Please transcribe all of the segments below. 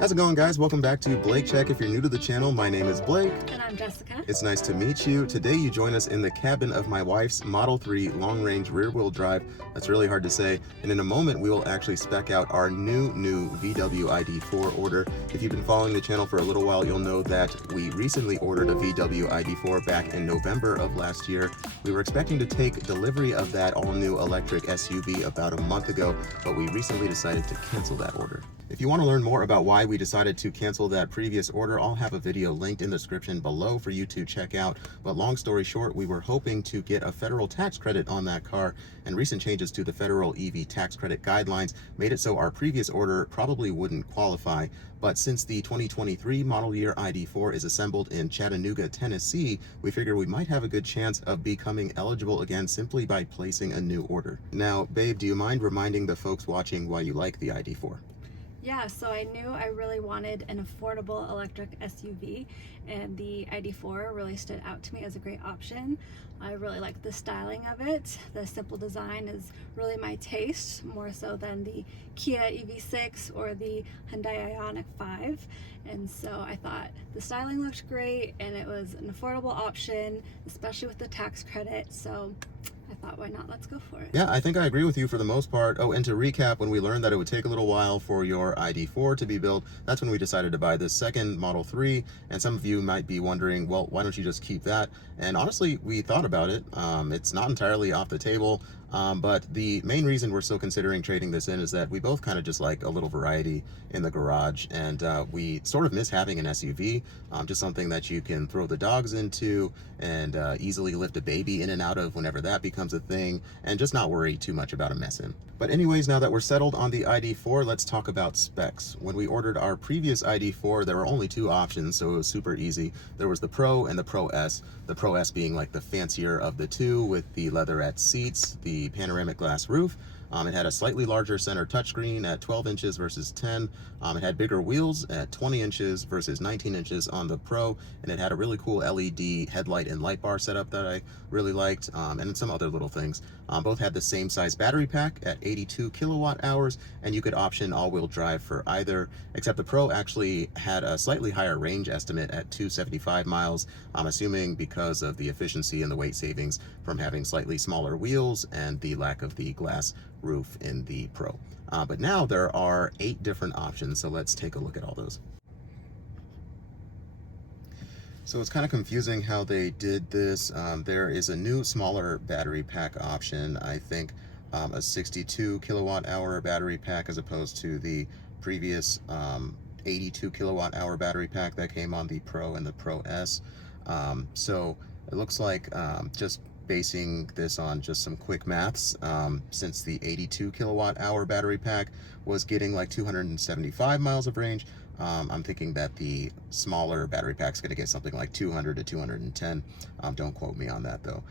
How's it going, guys? Welcome back to Blake Check. If you're new to the channel, my name is Blake. And I'm Jessica. It's nice to meet you. Today you join us in the cabin of my wife's Model 3 long-range rear-wheel drive. That's really hard to say. And in a moment, we will actually spec out our new VW ID.4 order. If you've been following the channel for a little while, you'll know that we recently ordered a VW ID.4 back in November of last year. We were expecting to take delivery of that all-new electric SUV about a month ago, but we recently decided to cancel that order. If you want to learn more about why we decided to cancel that previous order, I'll have a video linked in the description below for you to check out. But long story short, we were hoping to get a federal tax credit on that car, and recent changes to the federal EV tax credit guidelines made it so our previous order probably wouldn't qualify. But since the 2023 model year ID.4 is assembled in Chattenooga, Tennessee, we figured we might have a good chance of becoming eligible again simply by placing a new order. Now, babe, do you mind reminding the folks watching why you like the ID.4? Yeah, so I knew I really wanted an affordable electric SUV, and the ID.4 really stood out to me as a great option. I really like the styling of it. The simple design is really my taste, more so than the Kia EV6 or the Hyundai Ioniq 5. And so I thought the styling looked great, and it was an affordable option, especially with the tax credit. So I thought, why not? Let's go for it. Yeah, I think I agree with you for the most part. Oh, and to recap, when we learned that it would take a little while for your ID.4 to be built, that's when we decided to buy this second Model 3. And some of you might be wondering, well, why don't you just keep that? And honestly, we thought about it. It's not entirely off the table. But the main reason we're still considering trading this in is that we both kind of just like a little variety in the garage, and we sort of miss having an SUV, just something that you can throw the dogs into and easily lift a baby in and out of whenever that becomes a thing, and just not worry too much about a mess in. But anyways, now that we're settled on the ID.4, let's talk about specs. When we ordered our previous ID.4, there were only two options, so it was super easy. There was the Pro and the Pro S. The Pro S being like the fancier of the two, with the leatherette seats, the panoramic glass roof. It had a slightly larger center touchscreen at 12 inches versus 10. It had bigger wheels at 20 inches versus 19 inches on the Pro, and it had a really cool LED headlight and light bar setup that I really liked, and some other little things. Both had the same size battery pack at 82 kilowatt hours, and you could option all-wheel drive for either, except the Pro actually had a slightly higher range estimate at 275 miles, I'm assuming because of the efficiency and the weight savings from having slightly smaller wheels and the lack of the glass roof in the Pro. But now there are 8 different options, so let's take a look at all those. So it's kind of confusing how they did this. There is a new smaller battery pack option, I think a 62 kilowatt hour battery pack as opposed to the previous 82 kilowatt hour battery pack that came on the Pro and the Pro S. So it looks like just basing this on just some quick maths, since the 82 kilowatt hour battery pack was getting like 275 miles of range, I'm thinking that the smaller battery pack is going to get something like 200 to 210. Don't quote me on that though.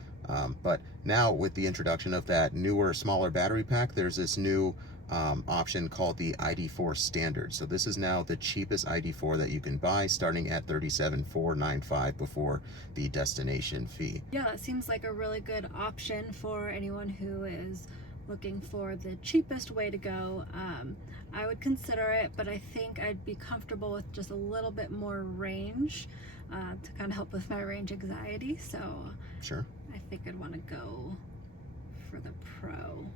But now with the introduction of that newer, smaller battery pack, there's this new option called the ID.4 Standard. So this is now the cheapest ID.4 that you can buy, starting at $37,495 before the destination fee. Yeah, that seems like a really good option for anyone who is looking for the cheapest way to go. I would consider it, but I think I'd be comfortable with just a little bit more range to kind of help with my range anxiety. So sure, I think I'd want to go for the Pro.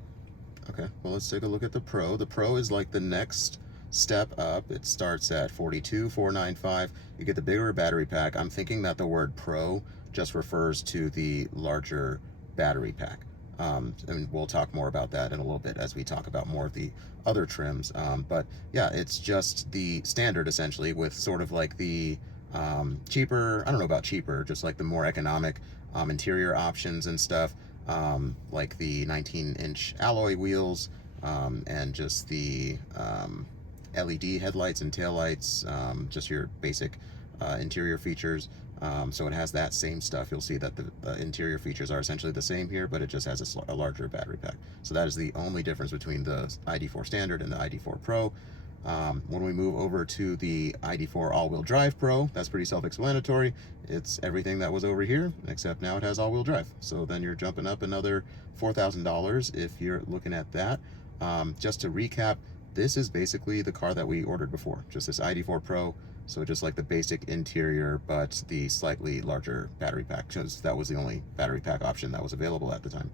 Okay, well, let's take a look at the Pro. The Pro is like the next step up. It starts at $42,495. You get the bigger battery pack. I'm thinking that the word Pro just refers to the larger battery pack. And we'll talk more about that in a little bit as we talk about more of the other trims. But yeah, it's just the standard essentially, with sort of like the cheaper, I don't know about cheaper, just like the more economic interior options and stuff. Like the 19-inch alloy wheels, and just the LED headlights and taillights, just your basic interior features. So it has that same stuff. You'll see that the interior features are essentially the same here, but it just has a larger battery pack. So that is the only difference between the ID.4 Standard and the ID.4 Pro. When we move over to the ID.4 all-wheel drive Pro, that's pretty self-explanatory. It's everything that was over here, except now it has all-wheel drive. So then you're jumping up another $4,000 if you're looking at that. Just to recap, this is basically the car that we ordered before, just this ID.4 Pro. So just like the basic interior, but the slightly larger battery pack, because that was the only battery pack option that was available at the time.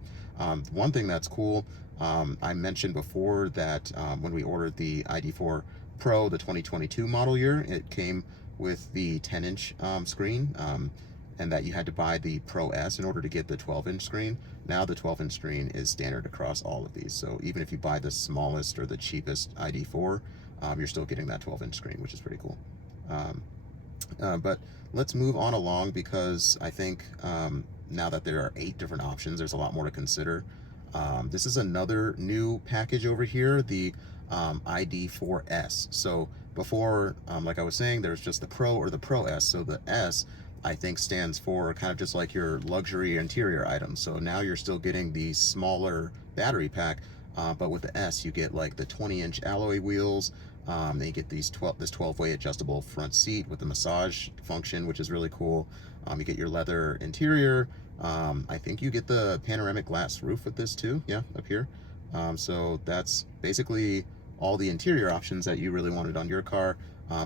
One thing that's cool, I mentioned before that when we ordered the ID.4 Pro, the 2022 model year, it came with the 10-inch screen, and that you had to buy the Pro S in order to get the 12-inch screen. Now the 12-inch screen is standard across all of these. So even if you buy the smallest or the cheapest ID.4, you're still getting that 12-inch screen, which is pretty cool. But let's move on along, because I think now that there are 8 different options, there's a lot more to consider. This is another new package over here, the ID.4 S. So before, like I was saying, there's just the Pro or the Pro S. So the S, I think, stands for kind of just like your luxury interior items. So now you're still getting the smaller battery pack, but with the S you get like the 20-inch alloy wheels. Then you get this 12-way adjustable front seat with the massage function, which is really cool. You get your leather interior. I think you get the panoramic glass roof with this too. Yeah, up here. So that's basically all the interior options that you really wanted on your car,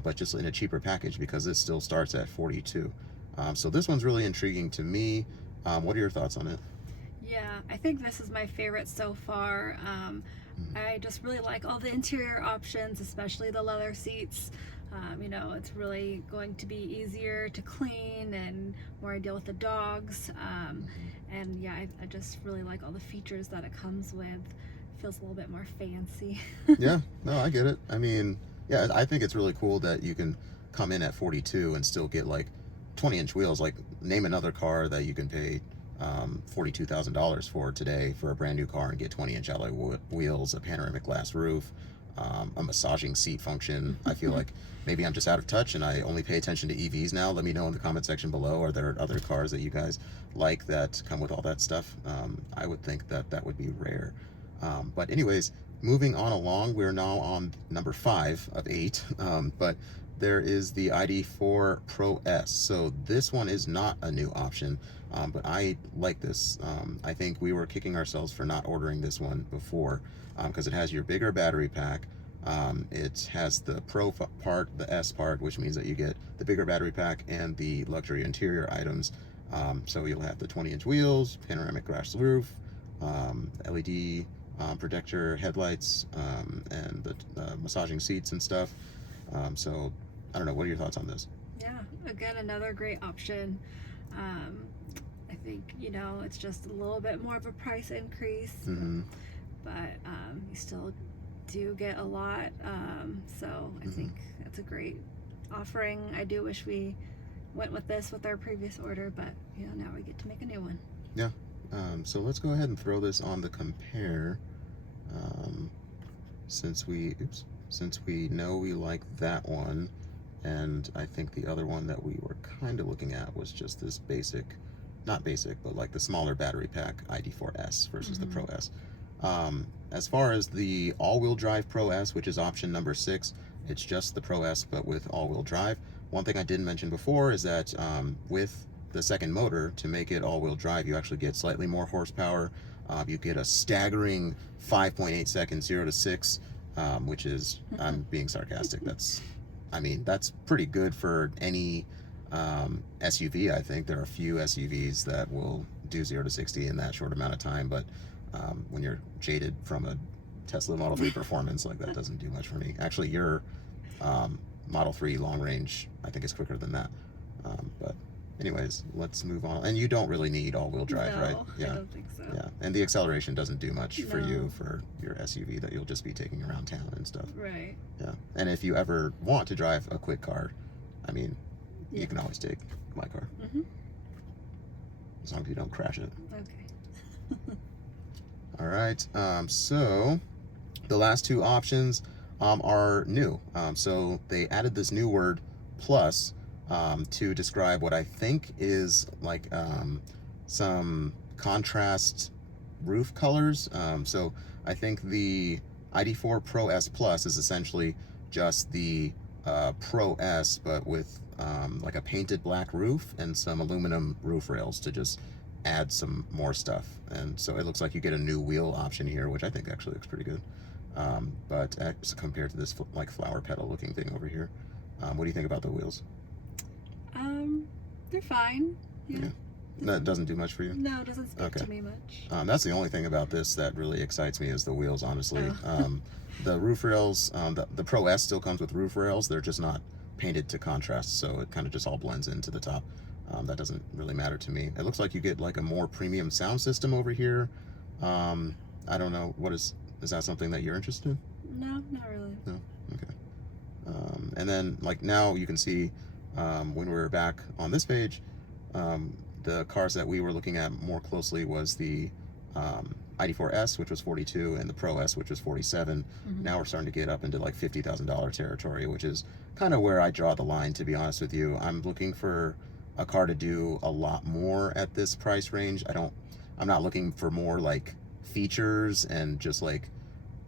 but just in a cheaper package, because it still starts at $42. So this one's really intriguing to me. What are your thoughts on it? Yeah, I think this is my favorite so far. I just really like all the interior options, especially the leather seats. You know, it's really going to be easier to clean and more ideal with the dogs. And yeah, I just really like all the features that it comes with. Feels a little bit more fancy. Yeah, no, I get it. I mean, yeah, I think it's really cool that you can come in at 42 and still get like 20-inch wheels. Like, name another car that you can pay $42,000 for today for a brand new car and get 20-inch alloy wheels, a panoramic glass roof, a massaging seat function. I feel like maybe I'm just out of touch and I only pay attention to EVs now. Let me know in the comment section below. Are there other cars that you guys like that come with all that stuff? I would think that that would be rare. But anyways, moving on along, we're now on number 5 of 8. But there is the ID.4 Pro S. So this one is not a new option, but I like this. I think we were kicking ourselves for not ordering this one before, because it has your bigger battery pack. It has the Pro part, the S part, which means that you get the bigger battery pack and the luxury interior items. So you'll have the 20-inch wheels, panoramic glass roof, LED protector headlights, and the massaging seats and stuff. So I don't know, what are your thoughts on this? Yeah, again, another great option. I think, you know, it's just a little bit more of a price increase, but you still do get a lot. So I think that's a great offering. I do wish we went with this with our previous order, but you know, now we get to make a new one. Yeah. So let's go ahead and throw this on the compare, since we know we like that one, and I think the other one that we were kind of looking at was just this basic, not basic, but like the smaller battery pack ID.4 S versus the Pro S. As far as the all-wheel drive Pro S, which is option number 6, it's just the Pro S but with all-wheel drive. One thing I didn't mention before is that with the second motor, to make it all-wheel drive, you actually get slightly more horsepower. You get a staggering 5.8 seconds 0 to 6, which is, I'm being sarcastic, I mean, that's pretty good for any SUV. I think there are a few SUVs that will do 0 to 60 in that short amount of time, but when you're jaded from a Tesla Model 3 performance, like, that doesn't do much for me. Actually, your Model 3 long range, I think, is quicker than that. But anyways, let's move on. And you don't really need all-wheel drive, right? Yeah, I don't think so. Yeah, and the acceleration doesn't do much for you for your SUV that you'll just be taking around town and stuff. Right. Yeah, and if you ever want to drive a quick car, I mean, you can always take my car. As long as you don't crash it. Okay. All right, so the last 2 options are new. So they added this new word, plus, to describe what I think is like some contrast roof colors. So I think the ID.4 Pro S Plus is essentially just the Pro S, but with like a painted black roof and some aluminum roof rails to just add some more stuff. And so it looks like you get a new wheel option here, which I think actually looks pretty good. but as compared to this like flower petal looking thing over here, what do you think about the wheels? They're fine. Yeah. That doesn't do much for you? No, it doesn't speak Okay. to me much. That's the only thing about this that really excites me is the wheels, honestly. Oh. The roof rails, the Pro S still comes with roof rails. They're just not painted to contrast, so it kind of just all blends into the top. That doesn't really matter to me. It looks like you get like a more premium sound system over here. I don't know, is that something that you're interested in? No, not really. No? Okay. And then like now you can see when we're back on this page, the cars that we were looking at more closely was the ID.4 S, which was 42, and the Pro S, which was 47. Now we're starting to get up into like $50,000 territory, which is kind of where I draw the line, to be honest with you. I'm looking for a car to do a lot more at this price range. I'm not looking for more like features and just like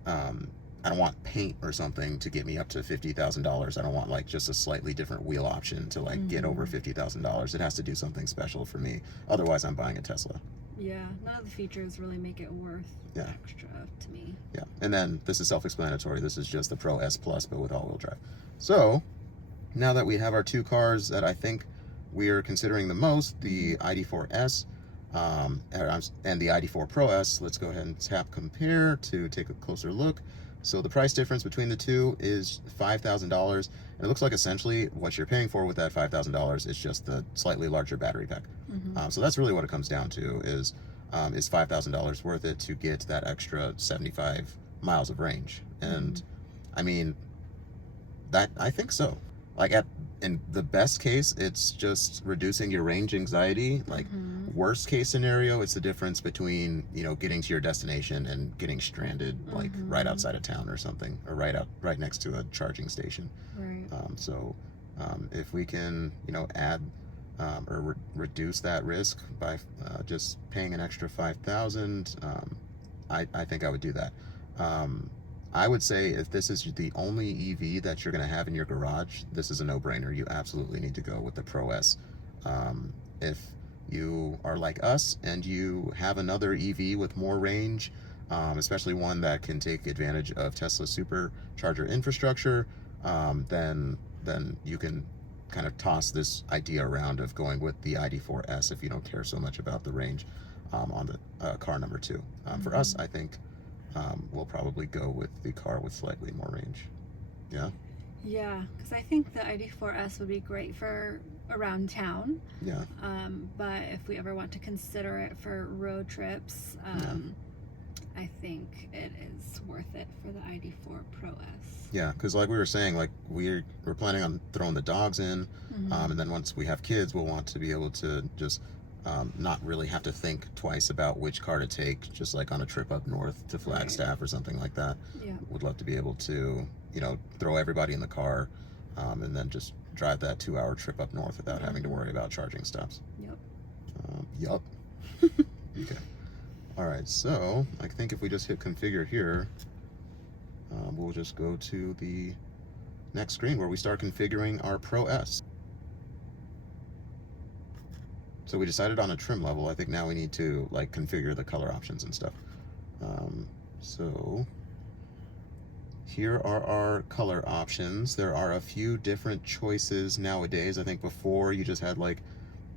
I don't want paint or something to get me up to $50,000. I don't want like just a slightly different wheel option to like get over $50,000. It has to do something special for me. Otherwise, I'm buying a Tesla. Yeah, none of the features really make it worth the extra to me. Yeah, and then this is self-explanatory. This is just the Pro S Plus, but with all-wheel drive. So now that we have our two cars that I think we are considering the most, the ID.4 S and the ID.4 Pro S, let's go ahead and tap compare to take a closer look. So the price difference between the two is $5,000, and it looks like essentially what you're paying for with that $5,000 is just the slightly larger battery pack. So that's really what it comes down to is $5,000 worth it to get that extra 75 miles of range? And I mean, that I think so. Like in the best case, it's just reducing your range anxiety. Like worst case scenario, it's the difference between, you know, getting to your destination and getting stranded like right outside of town or something, or right next to a charging station. Right. If we can, you know, add or reduce that risk by just paying an extra $5,000, I think I would do that. I would say if this is the only EV that you're going to have in your garage, this is a no-brainer. You absolutely need to go with the Pro S. If you are like us and you have another EV with more range, especially one that can take advantage of Tesla's supercharger infrastructure, then you can kind of toss this idea around of going with the ID.4 S if you don't care so much about the range on the car number 2. For us, I think we'll probably go with the car with slightly more range. Yeah? Yeah, because I think the ID.4 S would be great for around town. Yeah. But if we ever want to consider it for road trips, I think it is worth it for the ID.4 Pro S. Yeah, because like we were saying, like we're planning on throwing the dogs in, and then once we have kids, we'll want to be able to just not really have to think twice about which car to take, just like on a trip up north to Flagstaff or something like that. Yeah. Would love to be able to, you know, throw everybody in the car and then just drive that 2-hour trip up north without having to worry about charging stops. Yep. Okay. All right, so I think if we just hit configure here, we'll just go to the next screen where we start configuring our Pro S. So we decided on a trim level. I think now we need to like configure the color options and stuff. So here are our color options. There are a few different choices nowadays. I think before you just had like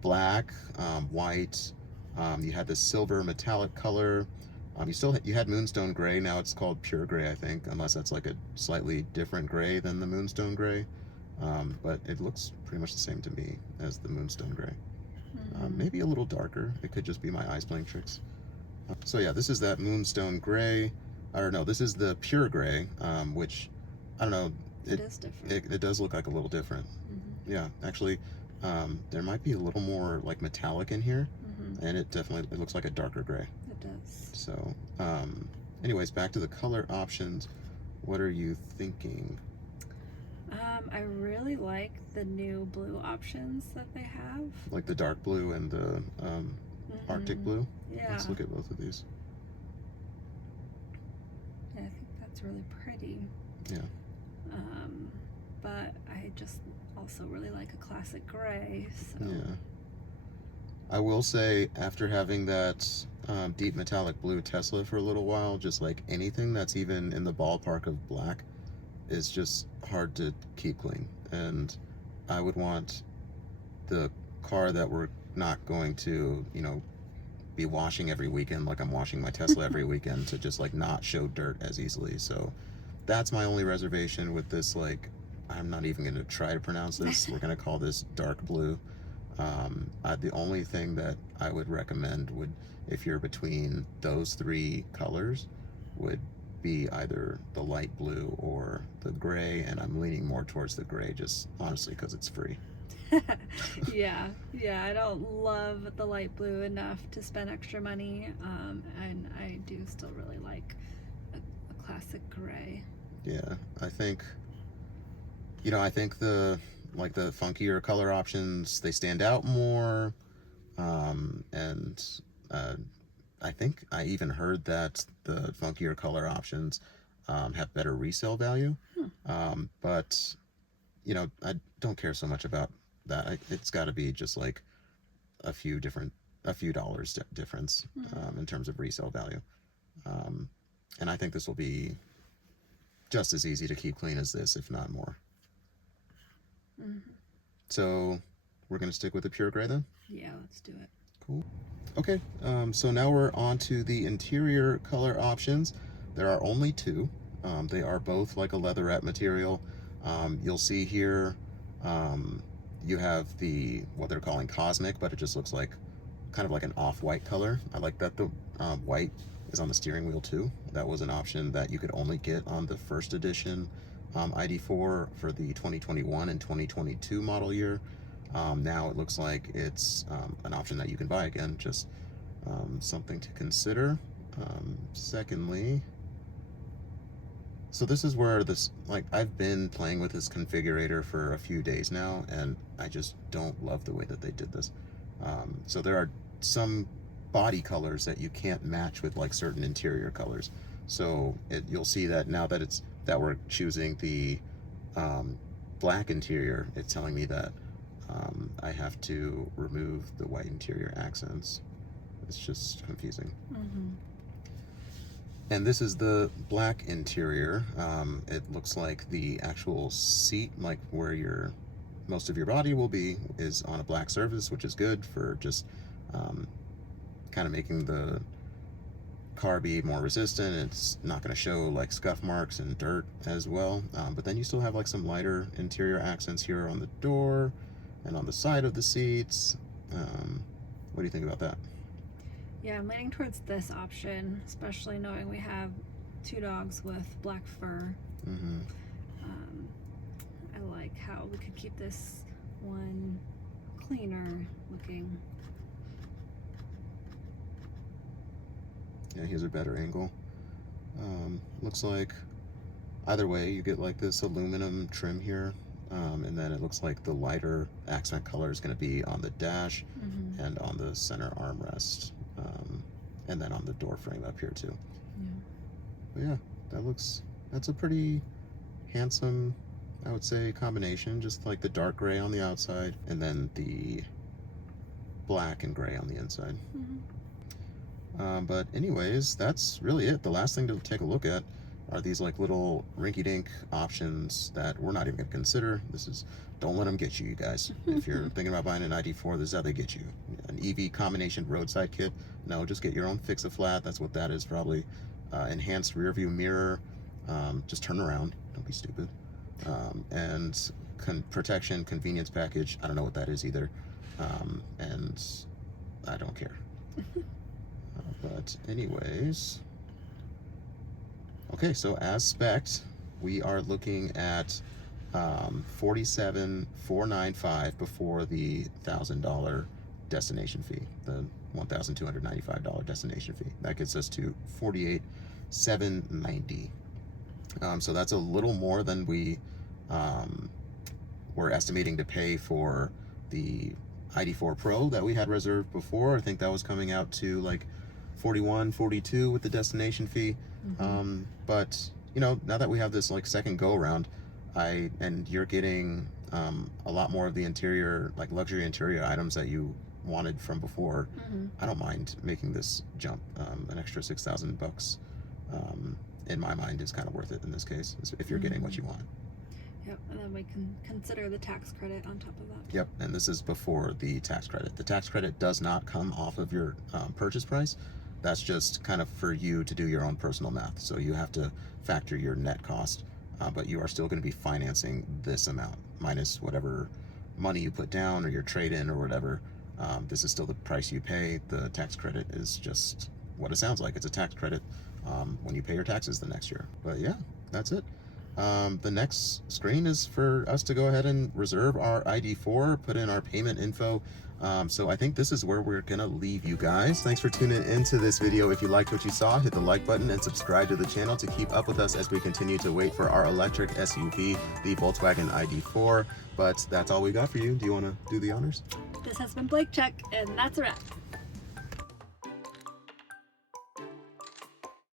black, white, you had this silver metallic color. You had Moonstone gray. Now it's called pure gray, I think, unless that's like a slightly different gray than the Moonstone gray. But it looks pretty much the same to me as the Moonstone gray. Maybe a little darker. It could just be my eyes playing tricks. So yeah, this is that Moonstone gray. Or no, this is the pure gray, which I don't know. It is different. It does look like a little different. Yeah, actually, there might be a little more like metallic in here, and it looks like a darker gray. It does. So, anyways, back to the color options. What are you thinking? I really like the new blue options that they have. Like the dark blue and the Arctic blue? Yeah. Let's look at both of these. Yeah, I think that's really pretty. Yeah. But I just also really like a classic gray. So. Yeah. I will say, after having that deep metallic blue Tesla for a little while. Just like anything that's even in the ballpark of black is just hard to keep clean. And I would want the car that we're not going to, be washing every weekend like I'm washing my Tesla every weekend to just like not show dirt as easily. So that's my only reservation with this. Like, I'm not even going to try to pronounce this. We're going to call this dark blue. The only thing that I would recommend would, if you're between those three colors, would be either the light blue or the gray, and I'm leaning more towards the gray, just honestly because it's free. Yeah, I don't love the light blue enough to spend extra money, and I do still really like a classic gray. Yeah, I think the funkier color options, they stand out more, and I think I even heard that the funkier color options have better resale value. But I don't care so much about that. It's got to be just like a few dollars difference in terms of resale value. And I think this will be just as easy to keep clean as this, if not more. So we're going to stick with the pure gray then? Yeah, let's do it. Cool. Okay, so now we're on to the interior color options. There are only two. They are both like a leatherette material. You'll see here, you have what they're calling cosmic, but it just looks like kind of like an off-white color. I like that the white is on the steering wheel too. That was an option that you could only get on the first edition ID.4 for the 2021 and 2022 model year. Now it looks like it's an option that you can buy again, just something to consider. Secondly, so this is where I've been playing with this configurator for a few days now, and I just don't love the way that they did this. So there are some body colors that you can't match with like certain interior colors. So you'll see that now that we're choosing the black interior, it's telling me that I have to remove the white interior accents. It's just confusing. And this is the black interior. It looks like the actual seat, like where most of your body will be, is on a black surface, which is good for just kind of making the car be more resistant. It's not going to show like scuff marks and dirt as well. But then you still have like some lighter interior accents here on the door and on the side of the seats. What do you think about that? Yeah, I'm leaning towards this option, especially knowing we have two dogs with black fur. I like how we could keep this one cleaner looking. Yeah, here's a better angle. Looks like either way you get like this aluminum trim here, and then it looks like the lighter accent color is going to be on the dash and on the center armrest, and then on the door frame up here too. But yeah, that's a pretty handsome, I would say, combination. Just like the dark gray on the outside and then the black and gray on the inside. But anyways, that's really it. The last thing to take a look at are these like little rinky-dink options that we're not even gonna consider. Don't let them get you guys. If you're thinking about buying an ID.4, this is how they get you. An EV combination roadside kit. No, just get your own fix-a-flat. That's what that is probably. Enhanced rear view mirror. Just turn around. Don't be stupid. And protection, convenience package. I don't know what that is either. And I don't care. But anyways, okay, so as spec'd, we are looking at $47,495 before the $1,000 destination fee, the $1,295 destination fee. That gets us to $48,790. So that's a little more than we were estimating to pay for the ID.4 Pro that we had reserved before. I think that was coming out to like 41, 42 with the destination fee. But now that we have this like second go around, and you're getting a lot more of the interior, like luxury interior items that you wanted from before, I don't mind making this jump. An extra $6,000 in my mind is kind of worth it in this case, if you're getting what you want. Yep, and then we can consider the tax credit on top of that. Yep, and this is before the tax credit. The tax credit does not come off of your purchase price. That's just kind of for you to do your own personal math. So you have to factor your net cost, but you are still going to be financing this amount minus whatever money you put down or your trade-in or whatever. This is still the price you pay. The tax credit is just what it sounds like. It's a tax credit when you pay your taxes the next year. But yeah, that's it. The next screen is for us to go ahead and reserve our ID4, put in our payment info. So I think this is where we're gonna leave you guys. Thanks for tuning into this video. If you liked what you saw, hit the like button and subscribe to the channel to keep up with us as we continue to wait for our electric SUV, the Volkswagen ID4. But that's all we got for you. Do you want to do the honors? This has been Blake Check, and that's a wrap.